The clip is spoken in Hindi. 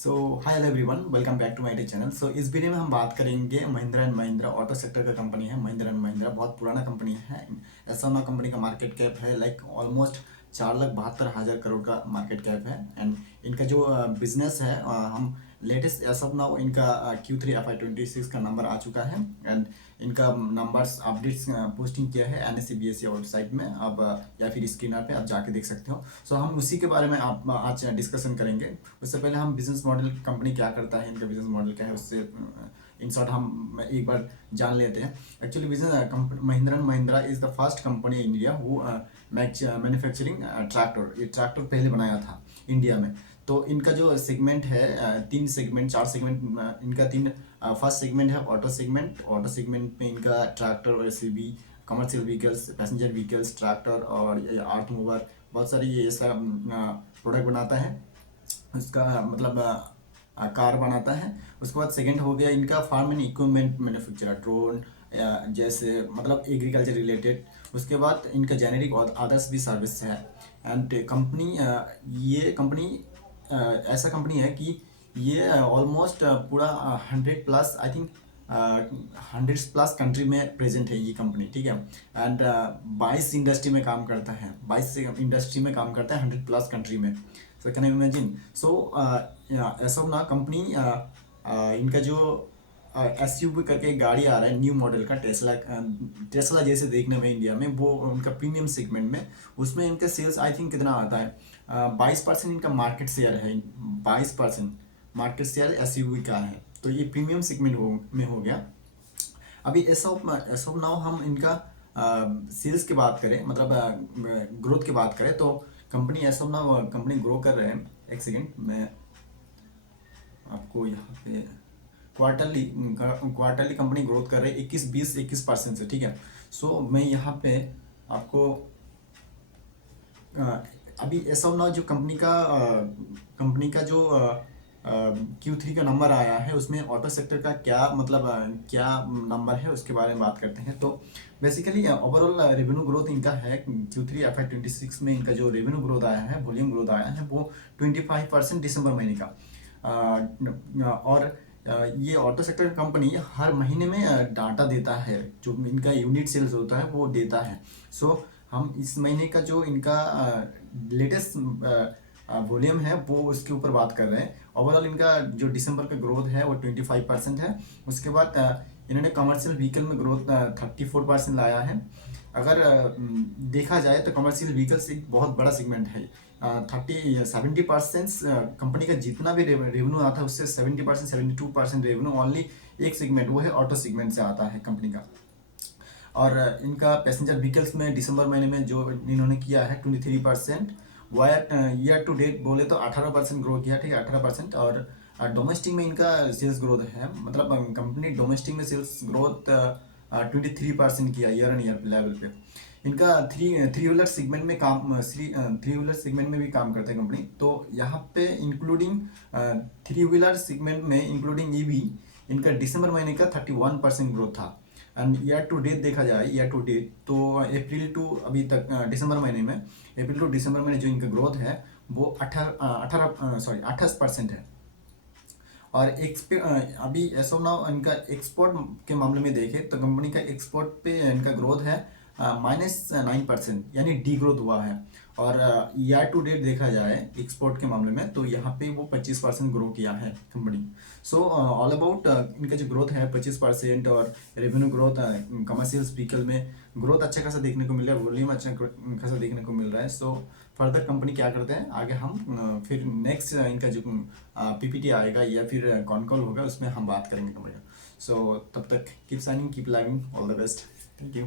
So hi hello everyone, welcome back to my channel. So इस वीडियो में हम बात करेंगे Mahindra and Mahindra auto sector का कंपनी है। महिंद्रा एंड महिंद्रा बहुत पुराना कंपनी है। ऐसा कंपनी का मार्केट कैप है लाइक ऑलमोस्ट 4,72,000 करोड़ का मार्केट कैप है। एंड इनका जो बिजनेस है हम लेटेस्ट एज ऑफ नाउ इनका Q3 FY26 का नंबर आ चुका है। एंड इनका नंबर्स अपडेट्स पोस्टिंग किया है NSE BSE वेबसाइट में, अब या फिर स्क्रीनर पे आप जाके देख सकते हो। सो हम उसी के बारे में आप आज डिस्कशन करेंगे। उससे पहले हम बिजनेस मॉडल कंपनी क्या करता है, इनका बिजनेस मॉडल क्या है, उससे इन शॉर्ट हम एक बार जान लेते हैं। Actually business Mahindra and Mahindra is the first company in India वो मैन्युफैक्चरिंग ट्रैक्टर। ये ट्रैक्टर पहले बनाया था इंडिया में। तो इनका जो सेगमेंट है चार सेगमेंट इनका तीन। फर्स्ट सेगमेंट है ऑटो सेगमेंट। ऑटो सेगमेंट में इनका ट्रैक्टर और SUV, commercial vehicles, passenger vehicles, tractor और अर्थ मूवर, बहुत सारी ये ऐसा प्रोडक्ट बनाता है। उसका मतलब कार बनाता है। उसके बाद सेकंड हो गया इनका farm and equipment manufacturer, drone जैसे मतलब एग्रीकल्चर रिलेटेड। उसके बाद इनका जेनेरिक और अदर्स भी सर्विस है। एंड कंपनी ये कंपनी ऐसा कंपनी है कि ये ऑलमोस्ट पूरा 100+ आई थिंक 100+ कंट्री में प्रेजेंट है ये कंपनी, ठीक है। एंड 22 इंडस्ट्री में काम करता है, 22 इंडस्ट्री में काम करता है 100+ कंट्री में। So can you imagine. So ऐसा ना कंपनी इनका जो SUV करके गाड़ी आ रहा है न्यू मॉडल का, टेस्ला जैसे देखने में इंडिया में, वो उनका प्रीमियम सेगमेंट में, उसमें इनका सेल्स आई थिंक कितना आता है 22% इनका मार्केट शेयर है। 22% मार्केट शेयर SUV का है। तो ये प्रीमियम सेगमेंट में हो गया। अभी एसो नाउ हम इनका सेल्स की बात करें, मतलब ग्रोथ की बात करें, तो कंपनी एसो नाउ कंपनी ग्रो कर रहे हैं। एक सेकेंड, मैं आपको यहाँ पे क्वार्टरली कंपनी ग्रोथ कर रही है 21% से, ठीक है। सो मैं यहाँ पे आपको अभी ऐसा ना जो कंपनी का जो Q3 का नंबर आया है, उसमें ऑटो सेक्टर का क्या मतलब क्या नंबर है उसके बारे में बात करते हैं। तो बेसिकली ओवरऑल रेवेन्यू ग्रोथ इनका है Q3 FY26 में। इनका जो रेवेन्यू ग्रोथ आया है, वॉल्यूम ग्रोथ आया है, वो 25% दिसंबर महीने का। और ये ऑटो सेक्टर कंपनी हर महीने में डाटा देता है, जो इनका यूनिट सेल्स होता है वो देता है। सो हम इस महीने का जो इनका लेटेस्ट वॉल्यूम है वो उसके ऊपर बात कर रहे हैं। ओवरऑल इनका जो दिसंबर का ग्रोथ है वो 25% है। उसके बाद इन्होंने कमर्शियल व्हीकल में ग्रोथ 34% लाया है। अगर देखा जाए तो कमर्शियल व्हीकल्स एक बहुत बड़ा सेगमेंट है। 70% कंपनी का जितना भी रेवेन्यू आता है उससे 70%, 72% रेवेन्यू ओनली एक सेगमेंट, वो है ऑटो सेगमेंट से आता है कंपनी का। और इनका पैसेंजर व्हीकल्स में दिसंबर महीने में जो इन्होंने किया है 23%। ईयर टू डेट बोले तो 18% ग्रो किया, ठीक है, 18%। और डोमेस्टिक में इनका सेल्स ग्रोथ है, मतलब कंपनी डोमेस्टिक में सेल्स ग्रोथ 23% किया ईयर एंड ईयर लेवल पे। इनका थ्री व्हीलर सेगमेंट में थ्री व्हीलर सेगमेंट में भी काम करता है कंपनी। तो यहाँ पे इंक्लूडिंग थ्री व्हीलर सेगमेंट में इंक्लूडिंग EV, इनका दिसंबर महीने का 31% ग्रोथ था। एंड ईयर टू डेट देखा जाए, ईयर टू डेट तो अप्रैल टू अभी तक दिसंबर महीने में, अप्रैल टू दिसंबर में जो इनका ग्रोथ है वो 28% है। और अभी ऐसा ना इनका एक्सपोर्ट के मामले में देखें तो कंपनी का एक्सपोर्ट पे इनका ग्रोथ है -9%, यानी डी ग्रोथ हुआ है। और ईयर टू डेट देखा जाए एक्सपोर्ट के मामले में तो यहाँ पे वो 25% ग्रो किया है कंपनी। सो ऑल अबाउट इनका जो ग्रोथ है 25%। और रेवेन्यू ग्रोथ कमर्शियल व्हीकल में ग्रोथ अच्छा खासा देखने को मिल रहा है, वॉल्यूम अच्छा खासा देखने को मिल रहा है। सो फर्दर कंपनी क्या करते हैं आगे हम फिर नेक्स्ट इनका जो PPT आएगा या फिर कॉन कॉल होगा उसमें हम बात करेंगे कंपनी का। सो तब तक keep signing, keep living, all the best, thank you.